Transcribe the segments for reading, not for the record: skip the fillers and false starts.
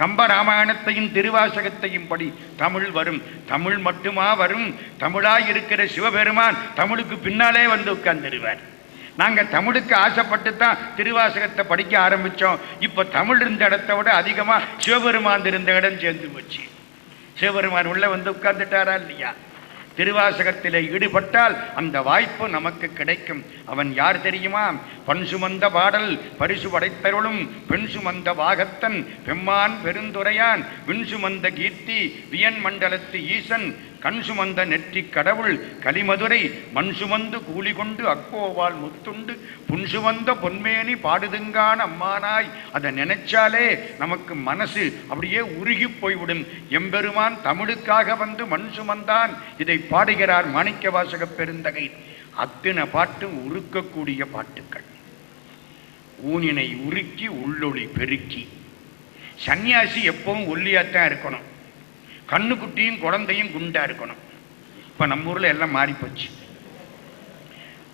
கம்பராமாயணத்தையும் திருவாசகத்தையும் படி, தமிழ் வரும். தமிழ் மட்டுமா வரும்? தமிழாய் இருக்கிற சிவபெருமான் தமிழுக்கு பின்னாலே வந்து உட்கார்ந்துருவார். நாங்கள் தமிழுக்கு ஆசைப்பட்டு தான் திருவாசகத்தை படிக்க ஆரம்பித்தோம். இப்போ தமிழ் இருந்த இடத்த விட அதிகமாக சிவபெருமான் இருந்த இடம் சேர்ந்து போச்சு. சிவபெருமான் உள்ள வந்து உட்கார்ந்துட்டாரா இல்லையா? திருவாசகத்தில் ஈடுபட்டால் அந்த வாய்ப்பு நமக்கு கிடைக்கும். அவன் யார் தெரியுமா? பண் சுமந்த பாடல் பரிசு படைத்தருளும் பெண் சுமந்த வாகத்தன் பெம்மான் பெருந்துரையான் விண் சுமந்த கீர்த்தி வியன் மண்டலத்து ஈசன் கண் சுமந்த நெற்றி கடவுள் கலிமதுரை மண் சுமந்து கூலி கொண்டு அக்கோவால் முத்துண்டு புன் சுமந்த பொன்மேனி பாடுதுங்கான் அம்மானாய். அதை நினைச்சாலே நமக்கு மனசு அப்படியே உருகி போய்விடும். எம்பெருமான் தமிழுக்காக வந்து மண் சுமந்தான். இதை பாடுகிறார் மாணிக்க வாசக பெருந்தகை. அத்தனை பாட்டு உருக்கக்கூடிய பாட்டுக்கள். ஊனினை உருக்கி உள்ளொளி பெருக்கி. சன்னியாசி எப்பவும் ஒல்லியாத்தான் இருக்கணும். கண்ணுக்குட்டியும் குழந்தையும் குண்டா இருக்கணும். இப்ப நம்ம ஊர்ல எல்லாம் மாறி போச்சு.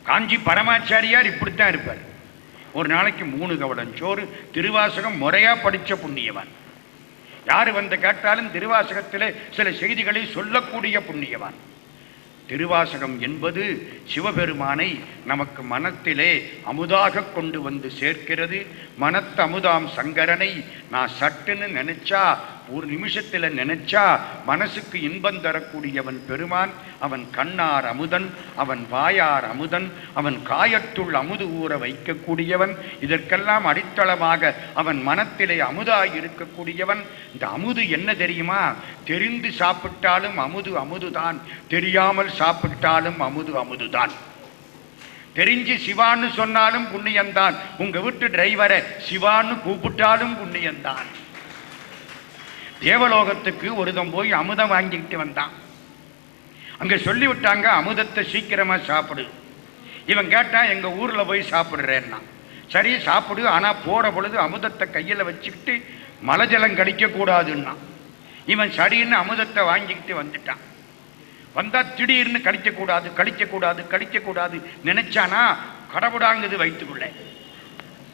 காஞ்சி பரமாச்சாரியார் இப்படித்தான் இருப்பார். ஒரு நாளைக்கு 3 கவளம் சோறு. திருவாசகம் முறையா படிச்ச புண்ணியவான். யாரு வந்து கேட்டாலும் திருவாசகத்திலே சில செய்திகளை சொல்லக்கூடிய புண்ணியவான். திருவாசகம் என்பது சிவபெருமானை நமக்கு மனத்திலே அமுதாக கொண்டு வந்து சேர்க்கிறது. மனத்து அமுதாம் சங்கரனை நான் சட்டுன்னு நினைச்சா, ஒரு நிமிஷத்தில் நினைச்சா மனசுக்கு இன்பம் தரக்கூடியவன் பெருமான். அவன் கண்ணார் அமுதன், அவன் வாயார் அமுதன், அவன் காயத்துள் அமுது ஊற வைக்கக்கூடியவன். இதற்கெல்லாம் அடித்தளமாக அவன் மனத்திலே அமுதாய் இருக்கக்கூடியவன். இந்த அமுது என்ன தெரியுமா? தெரிந்து சாப்பிட்டாலும் அமுது அமுதுதான், தெரியாமல் சாப்பிட்டாலும் அமுது அமுதுதான். தெரிஞ்சு சிவான்னு சொன்னாலும் புண்ணியந்தான். உங்க வீட்டு டிரைவரை சிவான்னு கூப்பிட்டாலும் புண்ணியந்தான். தேவலோகத்துக்கு ஒருதம் போய் அமுதம் வாங்கிட்டு வந்தான். அங்க சொல்லிவிட்டாங்க, அமுதத்தை சீக்கிரமா சாப்பிடு. இவன் கேட்டான், எங்க ஊர்ல போய் சாப்பிடுறேன்னா. சரி சாப்பிடு, ஆனா போற பொழுது அமுதத்தை கையில வச்சுக்கிட்டு மலஜலம் கழிக்க கூடாதுன்னா. இவன் சரின்னு அமுதத்தை வாங்கிக்கிட்டு வந்துட்டான். வந்தா திடீர்னு கழிக்க கூடாது கழிக்க கூடாது கழிக்க கூடாது நினைச்சானா கடவுடாங்குது வயிற்றுக்குள்ள.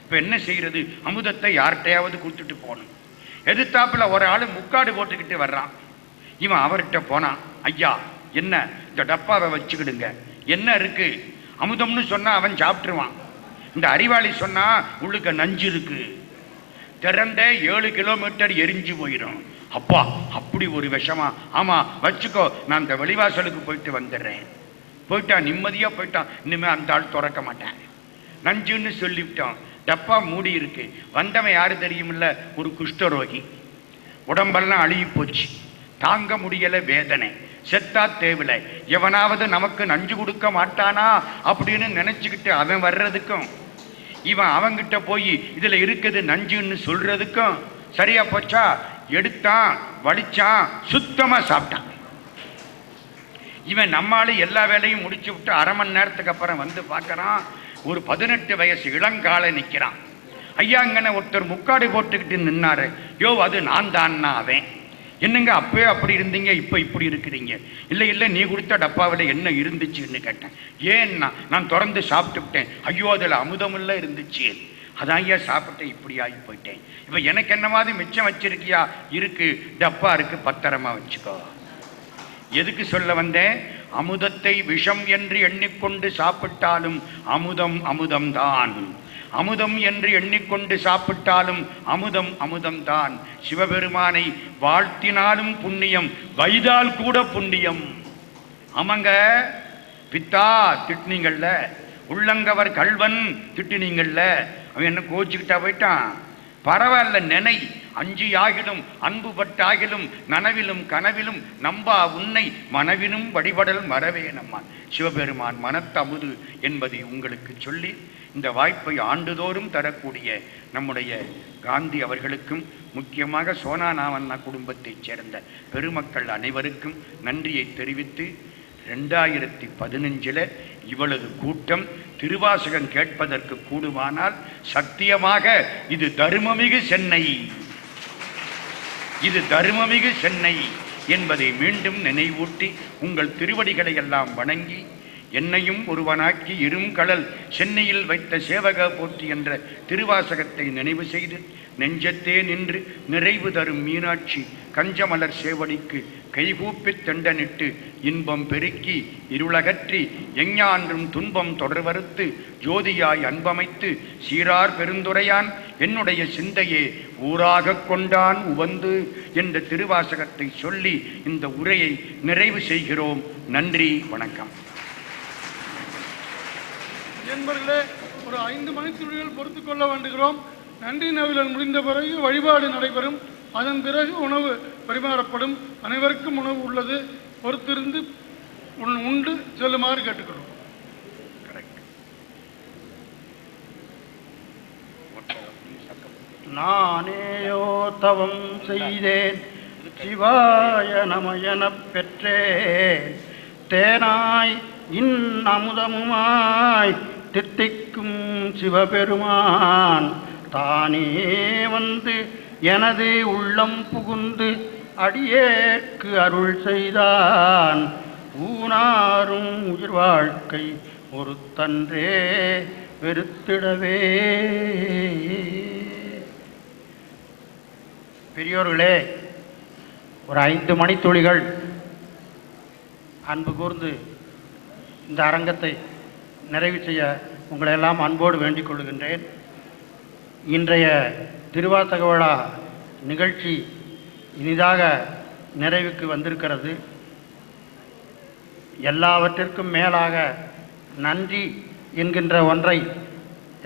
இப்ப என்ன செய்யறது? அமுதத்தை யார்கிட்டையாவது கொடுத்துட்டு போகணும். எதிர்த்தாப்புல ஒரு ஆளு முக்காடு போட்டுக்கிட்டு வர்றான். இவன் அவர்கிட்ட போனான். ஐயா, என்ன இந்த டப்பாவை வச்சுக்கிடுங்க, என்ன இருக்கு? அமுதம்னு சொன்னா அவன் சாப்பிட்டுருவான். இந்த அறிவாளி சொன்னா உள்ளுக்க நஞ்சு இருக்கு, திறந்த 7 கிலோமீட்டர் எரிஞ்சு போயிடும். அப்பா, அப்படி ஒரு விஷமா? ஆமா வச்சுக்கோ, நான் இந்த வெளிவாசலுக்கு போயிட்டு வந்துடுறேன். போயிட்டான், நிம்மதியா போயிட்டான். இனிமே அந்த ஆள் திறக்க மாட்டேன், நஞ்சுன்னு சொல்லிவிட்டான். டப்பா மூடி இருக்கு. வந்தவன் யாரு தெரியுமில்ல? ஒரு குஷ்டரோகி. உடம்பெல்லாம் அழுகி போச்சு, தாங்க முடியல வேதனை, செத்தா தேவிலை. எவனாவது நமக்கு நஞ்சு கொடுக்க மாட்டானா அப்படின்னு நினைச்சுக்கிட்டு அவன் வர்றதுக்கும், இவன் அவங்கிட்ட போய் இதுல இருக்குது நஞ்சுன்னு சொல்றதுக்கும் சரியா போச்சா? எடுத்தான், வலிச்சான், சுத்தமா சாப்பிட்டான். இவன் நம்மால எல்லா வேலையும் முடிச்சு விட்டு 1/2 மணி நேரத்துக்கு அப்புறம் வந்து பார்க்கறான். ஒரு 18 வயசு இளங்கால நிற்கிறான். ஐயாங்கன்னு ஒருத்தர் முக்காடு போட்டுக்கிட்டு நின்னாரு. யோ, அது நான் தான்னா. அவன், என்னங்க அப்பவே அப்படி இருந்தீங்க, இப்போ இப்படி இருக்கிறீங்க? இல்லை இல்லை, நீ கொடுத்த டப்பாவில் என்ன இருந்துச்சுன்னு கேட்டேன். ஏன்னா, நான் திறந்து சாப்பிட்டுவிட்டேன். ஐயோ, அதில் அமுதமுள்ள இருந்துச்சு, அதான் ஐயா சாப்பிட்டேன், இப்படி ஆகி போயிட்டேன். இப்போ எனக்கு என்ன மாதிரி மிச்சம் வச்சிருக்கியா? இருக்கு, டப்பா இருக்கு, பத்திரமா வச்சுக்கோ. எதுக்கு சொல்ல வந்தேன்? அமுதத்தை விஷம் என்று எண்ணிக்கொண்டு சாப்பிட்டாலும் அமுதம் அமுதம்தான். அமுதம் என்று எண்ணிக்கொண்டு சாப்பிட்டாலும் அமுதம் அமுதம்தான். சிவபெருமானை வாழ்த்தினாலும் புண்ணியம், வைதால் கூட புண்ணியம். ஆமாங்க, பித்தா திட்டினீங்கள்ல, உள்ளங்கவர் கல்வன் திட்டினீங்கள்ல, அவன் என்ன கோச்சுக்கிட்டா போயிட்டான்? பரவாயில்ல, நினை. 5 ஆகிலும் அன்பு பட்டாகிலும் நனவிலும் கனவிலும் நம்பா உன்னை மனவினும் வழிபடல் மறவே நம்மான். சிவபெருமான் மனத்தமுது என்பதை உங்களுக்கு சொல்லி, இந்த வாய்ப்பை ஆண்டுதோறும் தரக்கூடிய நம்முடைய காந்தி அவர்களுக்கும், முக்கியமாக சோனா நாவண்ணா குடும்பத்தைச் சேர்ந்த பெருமக்கள் அனைவருக்கும் நன்றியை தெரிவித்து, 2015 இவ்வளவு கூட்டம் திருவாசகம் கேட்பதற்கு கூடுமானால் சத்தியமாக இது தர்மமிகு சென்னை, இது தர்மமிகு சென்னை என்பதை மீண்டும் நினைவூட்டி, உங்கள் திருவடிகளை எல்லாம் வணங்கி என்னையும் ஒருவனாக்கி இருங்கடல் சென்னையில் வைத்த சேவக போற்றி என்ற திருவாசகத்தை நினைவு செய்து நெஞ்சத்தே நின்று நிறைவு தரும் மீனாட்சி கஞ்சமலர் சேவடிக்கு கைகூப்பித் தெண்டனிட்டு இன்பம் பெருக்கி இருளகற்றி எஞ்ஞான்றும் துன்பம் தொடர்வறுத்து ஜோதியாய் அன்பமைத்து சீரார் பெருந்துரையான் என்னுடைய சிந்தையே ஊராக கொண்டான் உவந்து என்ற திருவாசகத்தை சொல்லி இந்த உரையை நிறைவு செய்கிறோம். நன்றி, வணக்கம். என்பர்களே, ஒரு 5 மணித்துளிகள் பொறுத்துக் கொள்ள வேண்டுகிறோம். நன்றி நவிழல் முடிந்த பிறகு வழிபாடு நடைபெறும். அதன் பிறகு உணவு பரிமாறப்படும். அனைவருக்கும் உணவு உள்ளது. பொறுத்திருந்து உண்டு செல்லுமாறு கேட்டுக்கிறோம். நானேயோ தவம் செய்தேன் சிவாய நமயனப் பெற்றேன் தேனாய் அமுதமுமாய் தித்திக்கும் சிவபெருமான் தானே வந்து எனது உள்ளம் புகுந்து அடியேற்கு அருள் செய்தான். ஊனாரும் உயிர் வாழ்க்கை ஒருத்தன்றே வெறுத்திடவே. பெரியோர்களே, ஒரு 5 மணித்துளிகள் அன்பு கூர்ந்து இந்த அரங்கத்தை நிறைவு செய்ய உங்களையெல்லாம் அன்போடு வேண்டிக் கொள்கின்றேன். இன்றைய திருவாசக விழா நிகழ்ச்சி இனிதாக நிறைவுக்கு வந்திருக்கிறது. எல்லாவற்றிற்கும் மேலாக நன்றி என்கின்ற ஒன்றை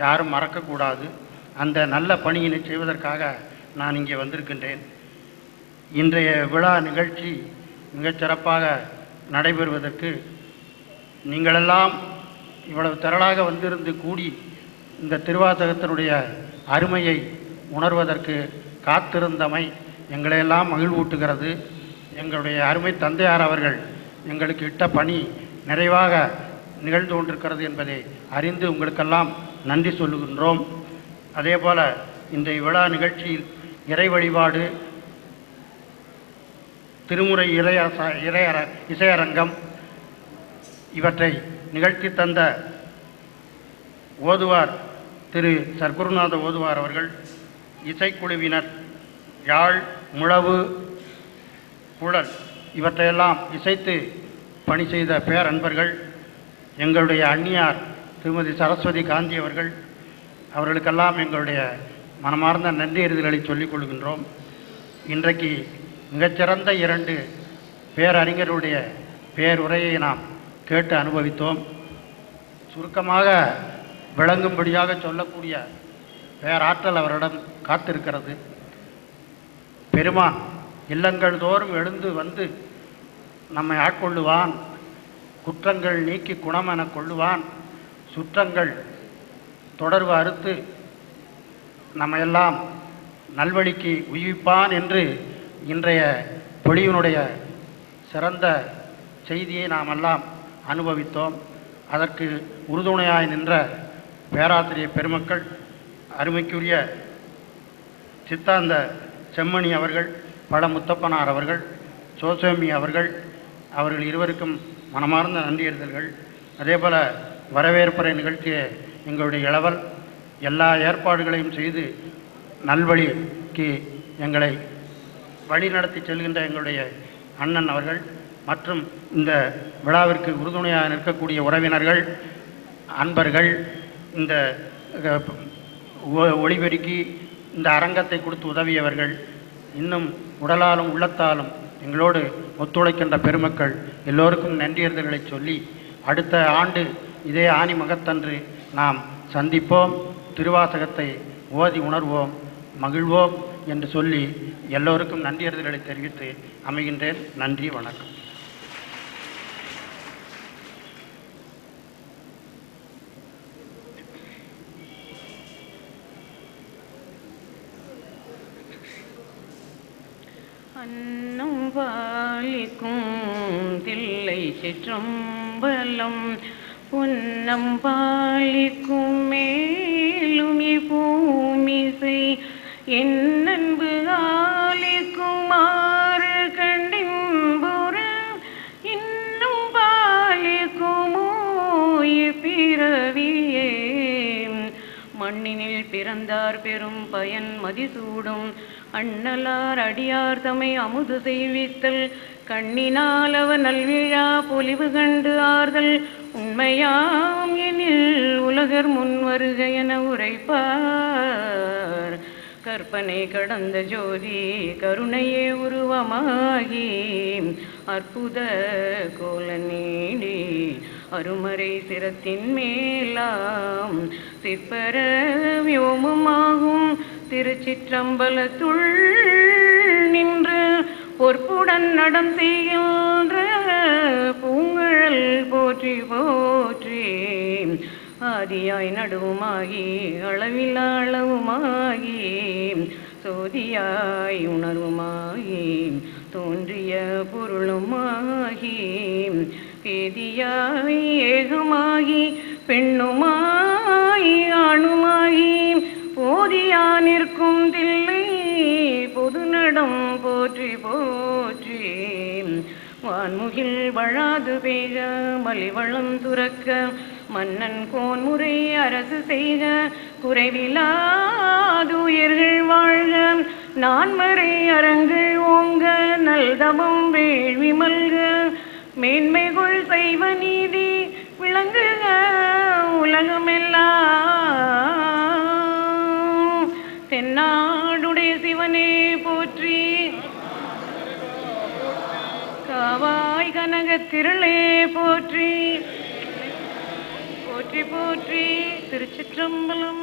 யாரும் மறக்கக்கூடாது. அந்த நல்ல பணியினை செய்வதற்காக நான் இங்கே வந்திருக்கின்றேன். இன்றைய விழா நிகழ்ச்சி மிகச் சிறப்பாக நடைபெறுவதற்கு நீங்களெல்லாம் இவ்வளவு திரளாக வந்திருந்து கூடி இந்த திருவாசகத்தினுடைய அருமையை உணர்வதற்கு காத்திருந்தமை எங்களையெல்லாம் மகிழ்வூட்டுகிறது. எங்களுடைய அருமை தந்தையார் அவர்கள் எங்களுக்கு இட்ட பணி நிறைவாக நிகழ்ந்து கொண்டிருக்கிறது என்பதை அறிந்து உங்களுக்கெல்லாம் நன்றி சொல்லுகின்றோம். அதேபோல் இந்த விழா நிகழ்ச்சியில் இறை வழிபாடு, திருமுறை இசையரங்கம் இவற்றை நிகழ்த்தி தந்த ஓதுவார் திரு சர்க்குருநாத ஓதுவார் அவர்கள், இசைக்குழுவினர், யாழ், முழவு, குழல் இவற்றையெல்லாம் இசைத்து பணி செய்த பேரன்பர்கள், எங்களுடைய அந்நியார் திருமதி சரஸ்வதி காந்தி அவர்களுக்கெல்லாம் எங்களுடைய மனமார்ந்த நன்றியறிதல்களை சொல்லிக் கொள்கின்றோம். இன்றைக்கு மிகச்சிறந்த 2 பேரறிஞருடைய பேருரையை நாம் கேட்டு அனுபவித்தோம். சுருக்கமாக விளங்கும்படியாக சொல்லக்கூடிய பேராற்றல் அவரிடம் காத்திருக்கிறது. பெருமான் இல்லங்கள் தோறும் எழுந்து வந்து நம்மை ஆட்கொள்ளுவான், குற்றங்கள் நீக்கி குணமென கொள்ளுவான், சுற்றங்கள் தொடர்பு அறுத்து நம்மையெல்லாம் நல்வழிக்கு உய்விப்பான் என்று இன்றைய பொழிவினுடைய சிறந்த செய்தியை நாம் எல்லாம் அனுபவித்தோம். அதற்கு உறுதுணையாய் நின்ற பேராசிரியர் பெருமக்கள், அருமைக்குரிய சித்தாந்த செம்மணி அவர்கள், பழ முத்தப்பனார் அவர்கள், சோசோமி அவர்கள் இருவருக்கும் மனமார்ந்த நன்றியறிதல்கள். அதேபோல் வரவேற்புரை நிகழ்த்திய எங்களுடைய இளவல் எல்லா ஏற்பாடுகளையும் செய்து நல்வழிக்கு எங்களை வழிநடத்தி செல்கின்ற எங்களுடைய அண்ணன் அவர்கள் மற்றும் இந்த விழாவிற்கு உறுதுணையாக நிற்கக்கூடிய உறவினர்கள், அன்பர்கள், இந்த ஒளிபெருக்கி இந்த அரங்கத்தை கொடுத்து உதவியவர்கள், இன்னும் உடலாலும் உள்ளத்தாலும் எங்களோடு ஒத்துழைக்கின்ற பெருமக்கள் எல்லோருக்கும் நன்றியறிதல்களை சொல்லி, அடுத்த ஆண்டு இதே ஆனி மகத்தன்று நாம் சந்திப்போம், திருவாசகத்தை ஓதி உணர்வோம், மகிழ்வோம் என்று சொல்லி எல்லோருக்கும் நன்றியறிதல்களை தெரிவித்து அமைகின்றேன். நன்றி, வணக்கம். அன்னம் பாலிக்கும் தில்லை சிற்றம்பலம், பொன்னம் பாலிக்கும் மேலும் பூமிசை, என் அன்பு ஆலிக்கும் ஆறு கண்டின்புற, இன்னும் பாலிக்கும் அடைவார் பெரும் பயன் மதிசூடும் அண்ணலார் அடியார் தமை அமுது செய்வித்தல் கண்ணினால் அவர் நல்விழா பொலிவு கண்டு ஆறுதல் உண்மையாம் எனில் உலகர் முன் வருக என உரைப்பார் கற்பனை கடந்த ஜோதி கருணையே உருவமாகி அற்புத கோல நீடி அருமறை சிரத்தின் மேலாம் சிற்பர வியோமமாகும் திருச்சிற்றம்பலத்துள் நின்று பொற்புடன் நடம் செய்கின்ற பூங்கழல் போற்றி போற்றி ஆதியாய் நடுவுமாகி அளவில்லா அளவுமாகி சோதியாய் உணர்வுமாகி தோன்றிய பொருளுமாகி பேதியாய் ஏகமாகி பெண்ணுமாய் ஆணுமாகி போதியா நிற்கும் தில்லை பொது நடம் போற்றி போற்றி வான்முகில் வழாது பெய்க மலிவளம் துறக்க மன்னன் கோன்முறை அரசு செய்க குறைவிலாதுயிர்கள் வாழ்க நான்மறை அரங்கள் ஓங்க நல்தமம் வேள்வி மல்க மேன்மைகள் செய்வ நீதி விளங்குக உலகமெல்லாம் தென்னாடுடைய சிவனே போற்றி காவாய் கனகத் திரளே போற்றி போற்றி போற்றி திருச்சிற்றம்பலம்.